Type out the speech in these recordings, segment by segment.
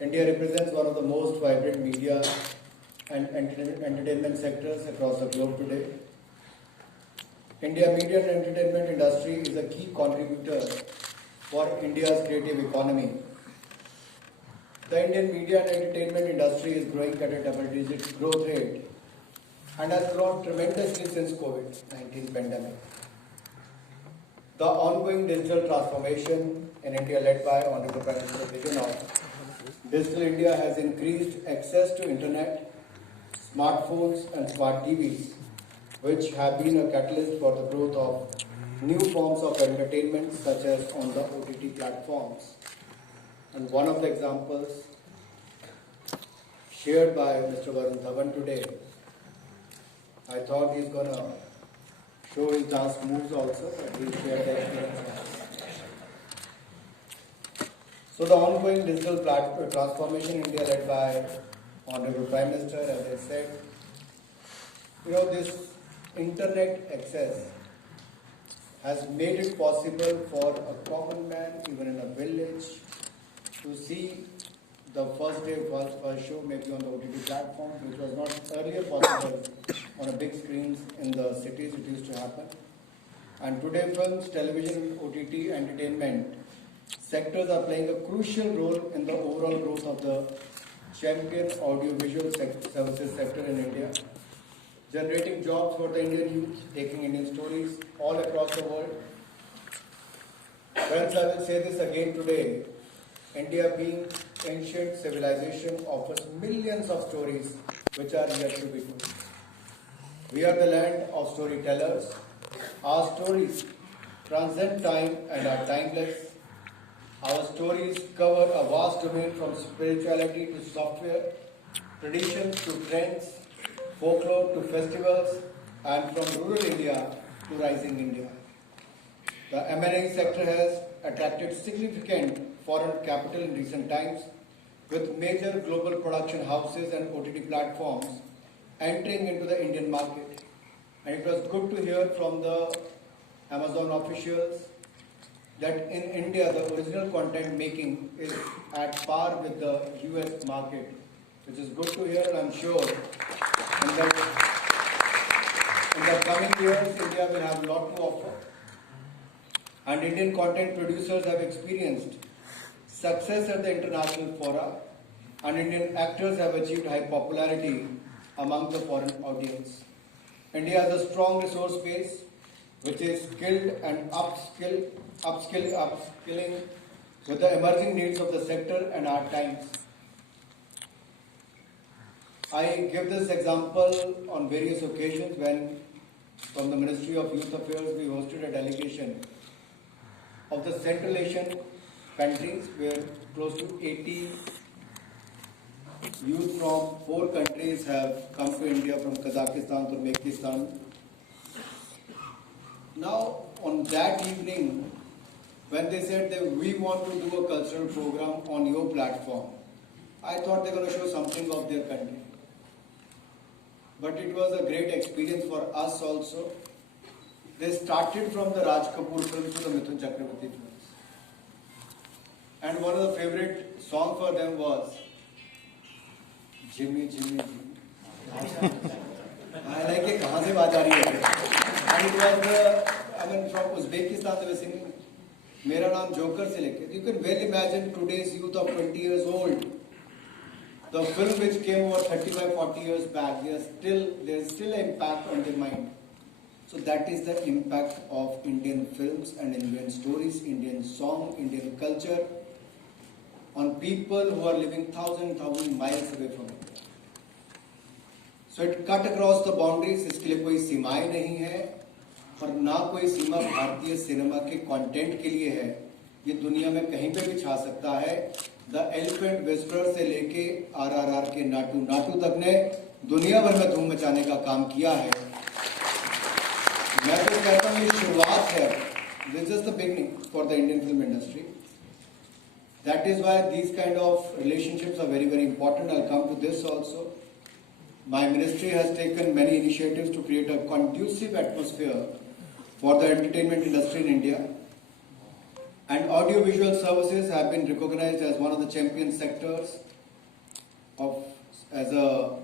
India represents one of the most vibrant media and entertainment sectors across the globe today. India media and entertainment industry is a key contributor for India's creative economy. The Indian media and entertainment industry is growing at a double-digit growth rate and has grown tremendously since COVID-19 pandemic. The ongoing digital transformation in India led by Honorable Prime Minister's vision of Digital India has increased access to internet, smartphones and smart TVs, which have been a catalyst for the growth of new forms of entertainment such as on the OTT platforms. And one of the examples shared by Mr. Varun Dhawan today, I thought he's going to show his dance moves also, but he'll share the experience. So the ongoing digital transformation in India led by Honorable Prime Minister, as I said, this internet access has made it possible for a common man, even in a village, to see the first day, first show maybe on the OTT platform, which was not earlier possible on a big screens in the cities it used to happen. And today films, television, OTT, entertainment sectors are playing a crucial role in the overall growth of the champion audiovisual services sector in India, generating jobs for the Indian youth, taking Indian stories all across the world. Friends, I will say this again today. India, being ancient civilization, offers millions of stories which are yet to be told. We are the land of storytellers. Our stories transcend time and are timeless. Our stories cover a vast domain from spirituality to software, traditions to trends, folklore to festivals, and from rural India to rising India. The M&A sector has attracted significant foreign capital in recent times, with major global production houses and OTT platforms entering into the Indian market. And it was good to hear from the Amazon officials that in India the original content making is at par with the US market, which is good to hear, and I'm sure in the coming years India will have a lot to offer. And Indian content producers have experienced success at the international fora, and Indian actors have achieved high popularity among the foreign audience. India has a strong resource base which is skilled and upskilling with the emerging needs of the sector and our times. I give this example on various occasions when from the Ministry of Youth Affairs we hosted a delegation of the Central Asian countries where close to 80 youth from 4 countries have come to India, from Kazakhstan to Uzbekistan. Now, on that evening, when they said that we want to do a cultural program on your platform, I thought they were going to show something of their country. But it was a great experience for us also. They started from the Raj Kapoor films to the Mithun Chakravarti films. And one of the favorite songs for them was Jimmy, Jimmy, Jimmy. I like it. Kahan se baat aa rahi hai? And it was from Uzbekistan they were singing Mera Naam Joker se leke. You can well imagine today's youth of 20 years old. The film which came over 35-40 years back, there is still an impact on their mind. So that is the impact of Indian films and Indian stories, Indian song, Indian culture on people who are living thousand miles away from India. So it cut across the boundaries. इसके लिए कोई सीमाएं नहीं है और ना कोई सीमा भारतीय सिनेमा के कंटेंट के लिए है. ये दुनिया में कहीं पे भी छा सकता है. द एलिफेंट विस्परर से लेके RRR के नाटू तक ने दुनिया भर में धूम मचाने का काम किया है. मैं तो कहता हूँ ये शुरुआत है. This is the beginning for the Indian film industry. That is why these kind of relationships are very, very important. I'll come to this also. My ministry has taken many initiatives to create a conducive atmosphere for the entertainment industry in India. And audiovisual services have been recognized as one of the champion sectors as a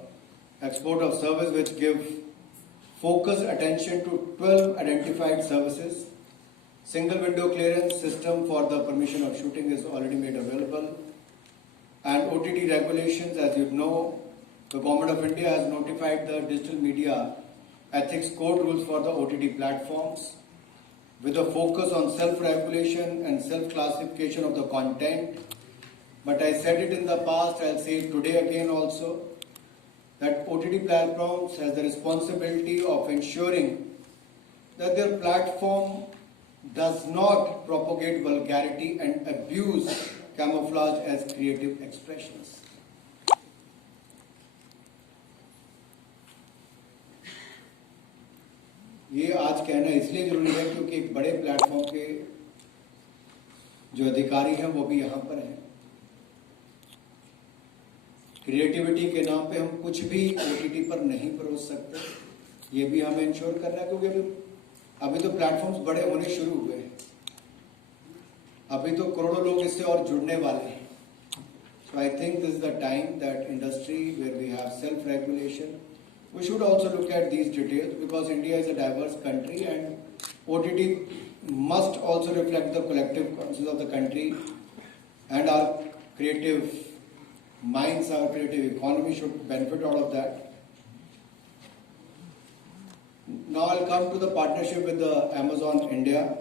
export of service which give focused attention to 12 identified services. Single window clearance system for the permission of shooting is already made available. And OTT regulations, as you know, the Government of India has notified the Digital Media Ethics Code rules for the OTT platforms with a focus on self-regulation and self-classification of the content. But I said it in the past, I'll say it today again also, that OTT platforms has the responsibility of ensuring that their platform does not propagate vulgarity and abuse camouflage as creative expressions. ये आज कहना इसलिए जरूरी है क्योंकि एक बड़े platform के जो अधिकारी हैं वो भी यहाँ पर हैं। क्रिएटिविटी के नाम पे हम कुछ भी ओटीटी पर नहीं परोस सकते, ये भी हमें इंश्योर करना है क्योंकि अभी तो प्लेटफॉर्म्स बड़े होने शुरू हुए हैं, अभी तो करोड़ों लोग इससे और जुड़ने वाले हैं। So I think this is the time that industry where we have self-regulation, we should also look at these details because India is a diverse country and OTT must also reflect the collective conscience of the country and our creative minds, our creative economy should benefit out of that. Now I'll come to the partnership with the Amazon India.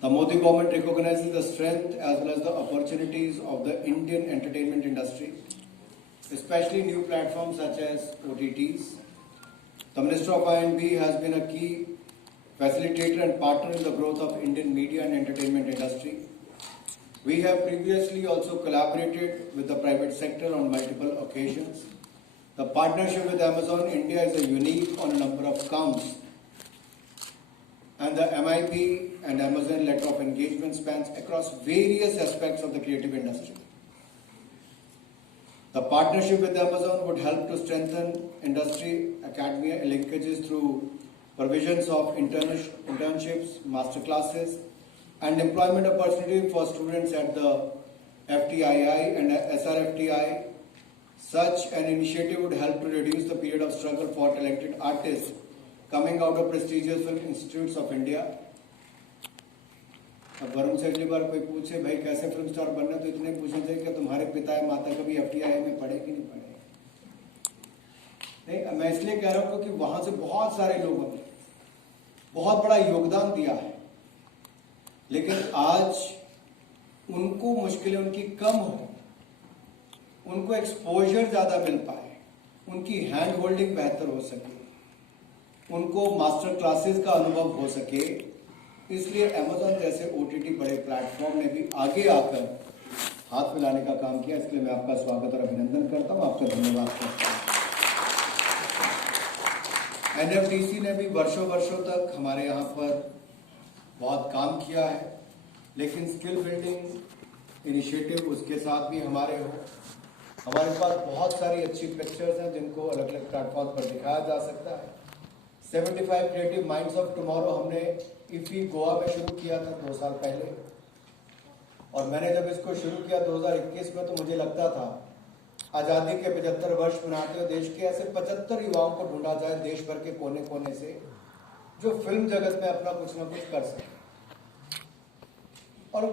The Modi government recognizes the strength as well as the opportunities of the Indian entertainment industry, especially new platforms such as OTTs. The Minister of I&B has been a key facilitator and partner in the growth of Indian media and entertainment industry. We have previously also collaborated with the private sector on multiple occasions. The partnership with Amazon India is a unique on a number of counts. And the MIP and Amazon letter of engagement spans across various aspects of the creative industry. The partnership with Amazon would help to strengthen industry academia linkages through provisions of internships, master classes, and employment opportunity for students at the FTII and SRFTI. Such an initiative would help to reduce the period of struggle for talented artists coming out of prestigious film institutes of India. अब वरुण से अगली बार कोई पूछे भाई कैसे film star बनना, तो इतने पूछना चाहिए कि तुम्हारे पिता या माता कभी FTI में पढ़े कि नहीं पढ़े। नहीं, मैं इसलिए कह रहा हूँ क्योंकि वहां से बहुत सारे लोगों ने बहुत बड़ा योगदान दिया है, लेकिन आज उनको मुश्किलें उनकी कम हो, उनको एक्सपोजर ज्यादा मिल पाए, उनकी हैंड होल्डिंग बेहतर हो सके, उनको मास्टर क्लासेस का अनुभव हो सके, इसलिए Amazon जैसे OTT बड़े प्लेटफॉर्म ने भी आगे आकर हाथ मिलाने का काम किया। इसलिए मैं आपका स्वागत और अभिनंदन करता हूं, आपका धन्यवाद करता हूं। NFDC ने भी वर्षों तक हमारे यहाँ पर बहुत काम किया है, लेकिन स्किल बिल्डिंग इनिशिएटिव उसके साथ भी हमारे हमारे पास बहुत सारी अच्छी पिक्चर्स हैं जिनको अलग अलग प्लेटफॉर्म पर दिखाया जा सकता है। 75 क्रिएटिव माइंड्स ऑफ टुमारो हमने इफी गोवा में शुरू किया था 2 साल पहले, और मैंने जब इसको शुरू किया 2021 में तो मुझे लगता था आज़ादी के 75 वर्ष मनाते हुए देश के ऐसे 75 युवाओं को ढूंढा जाए देश भर के कोने कोने से जो फिल्म जगत में अपना कुछ ना कुछ कर सके। और